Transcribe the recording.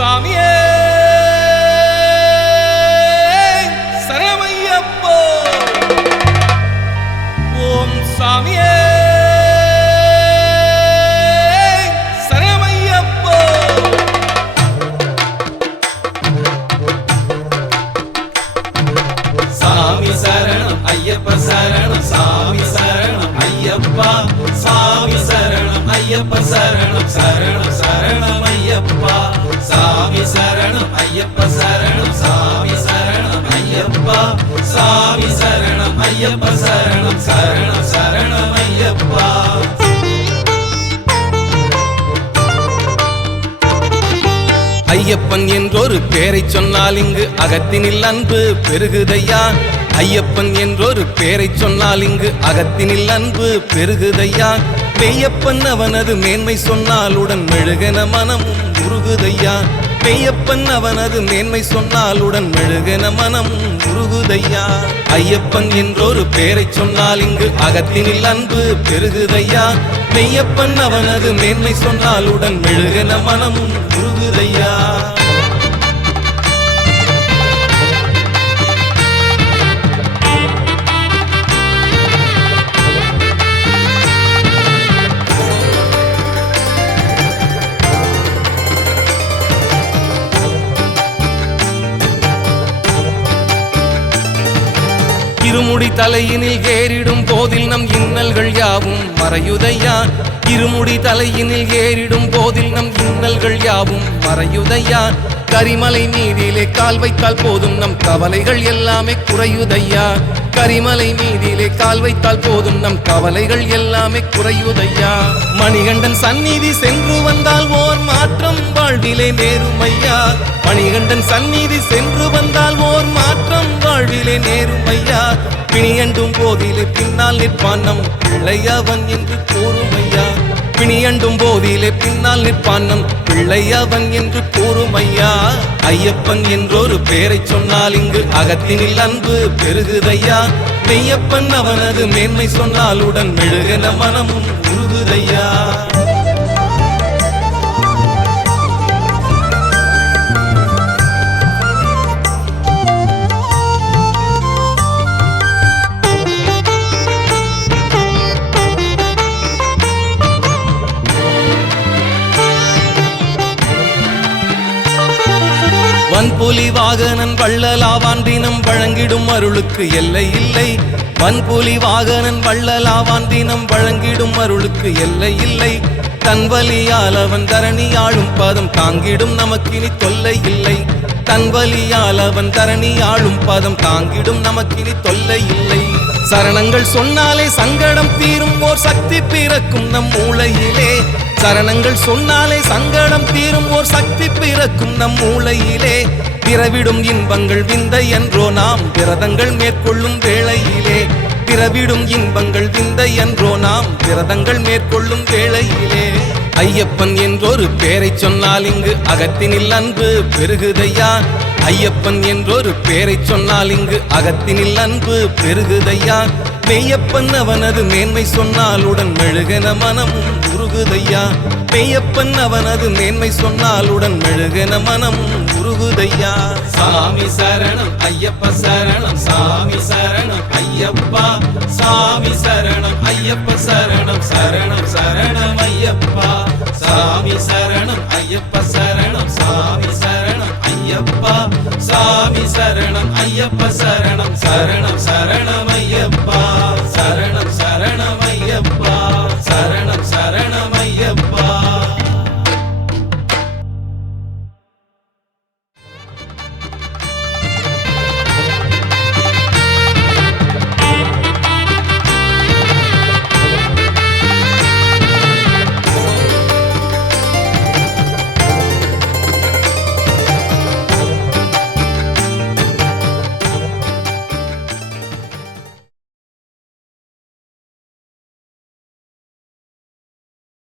சாமியே. சரமையப்போ ஓம் சாமியே. சாமி சரணம் ஐயப்ப சரணம் சாமி சரணம் ஐயப்பா. சரணம் சாமி சரணம் ஐயப்பா. சாமி சரணம் ஐயப்ப. சரணம் சரணம் சரணம் ஐயப்பா. ஐயப்பன் என்றொரு பேரைச் சொன்னால் இங்கு அகத்தினில் அன்பு பெருகுதையா? ஐயப்பன் என்றொரு பேரைச் சொன்னால் இங்கு அகத்தினில் அன்பு பெருகுதையா? மெய்யப்பன் அவனது மேன்மை சொன்னால் உடன் மெழுகன மனமும் உருகுதையா? மெய்யப்பன் அவனது மேன்மை சொன்னாலுடன் மெழுகன மனம் உருகுதையா? ஐயப்பன் என்றொரு பேரைச் சொன்னால் இங்கு அகத்தினில் அன்பு பெருகுதையா? மெய்யப்பன் அவனது மேன்மை சொன்னாலுடன் மெழுகன மெழுகென மனமும் உருகுதையா? இருமுடி தலையினில் ஏறிடும் போதில் நம் இன்னல்கள் யாவும். மறையுதையா? இருமுடி தலையினில் ஏறிடும் போதில் நம் இன்னல்கள் யாவும். மறையுதையா? கரிமலை நீரிலே கால் வைத்தால் போதும். நம் கவலைகள் எல்லாமே குறையுதையா? கரிமலை மீதிலே கால் வைத்தால் போதும். நம் கவலைகள் எல்லாமே குறையுதையா? மணிகண்டன் சந்நிதி சென்று வந்தால் ஓர் மாற்றம். வாழ்விலே நேருமையா? மணிகண்டன் சந்நிதி சென்று வந்தால் ஓர் மாற்றம். வாழ்விலே நேருமையா? பிணியண்டும் போதிலே பின்னால் நிற்பான் நம் இளையவன் என்று கூறும் பிணியண்டும் போதிலே பின்னால் நிற்பான் நம் பிள்ளையவன் என்று கூறுமையா? ஐயப்பன் என்றொரு பேரை சொன்னால் இங்கு அகத்தினில் அன்பு பெருகுதையா? மெய்யப்பன் அவனது மேன்மை சொன்னாலுடன் மெழுகன மனமும் உருகுதையா? வன்புலி வாகனன் வள்ளலாவான் தினம் வழங்கிடும் அருளுக்கு எல்லை இல்லை. வன்புலி வாகனன் வள்ளலாவான் தினம் வழங்கிடும் அருளுக்கு எல்லை இல்லை. தன்வலியால் அவன் தரணியாளும் பதம் தாங்கிடும் நமக்கினி தொல்லை இல்லை. தன்வலியால் அவன் தரணியாளும் பதம் தாங்கிடும் நமக்கினி தொல்லை இல்லை. சரணங்கள் சொன்னாலே சங்கடம் தீரும் ஓர் சக்தி பிறக்கும் நம் மூளையிலே. சரணங்கள் சொன்னாலே சங்கடம் தீரும். ஓர் சக்தி பிறக்கும் நம் மூளையிலே. பிறவிடும் இன்பங்கள் விந்தை என்றோ நாம் விரதங்கள் மேற்கொள்ளும் வேளையிலே. பிறவிடும் இன்பங்கள் விந்தை என்றோ நாம் விரதங்கள் மேற்கொள்ளும் வேளையிலே. ஐயப்பன் என்றொரு பேரைச் சொன்னால் இங்கு அகத்தினில் அன்பு பெருகுதையா? ஐயப்பன் என்றொரு பேரைச் சொன்னால் இங்கு அகத்தினில் அன்பு பெருகுதையா? மெய்யப்பன் அவனது மேன்மை சொன்னால் உடன் மெழுகென மனமும் உருகுதையா? மெய்யப்பன் அவனது மேன்மை சொன்னால் உடன் மெழுகென மனமும் உருகுதையா? சாமி சரணம் ஐயப்ப சரணம் சாமி சரணம் ஐயப்பா. சாமி சரணம் ஐயப்ப சரணம் சரணம் சரணம் ஐயப்பா. சாமி சரணம் ஐயப்ப சரணம் சாமி சரணம் ஐயப்பா. சாமி சரணம் ஐயப்ப சரணம் சரணம் சரணம்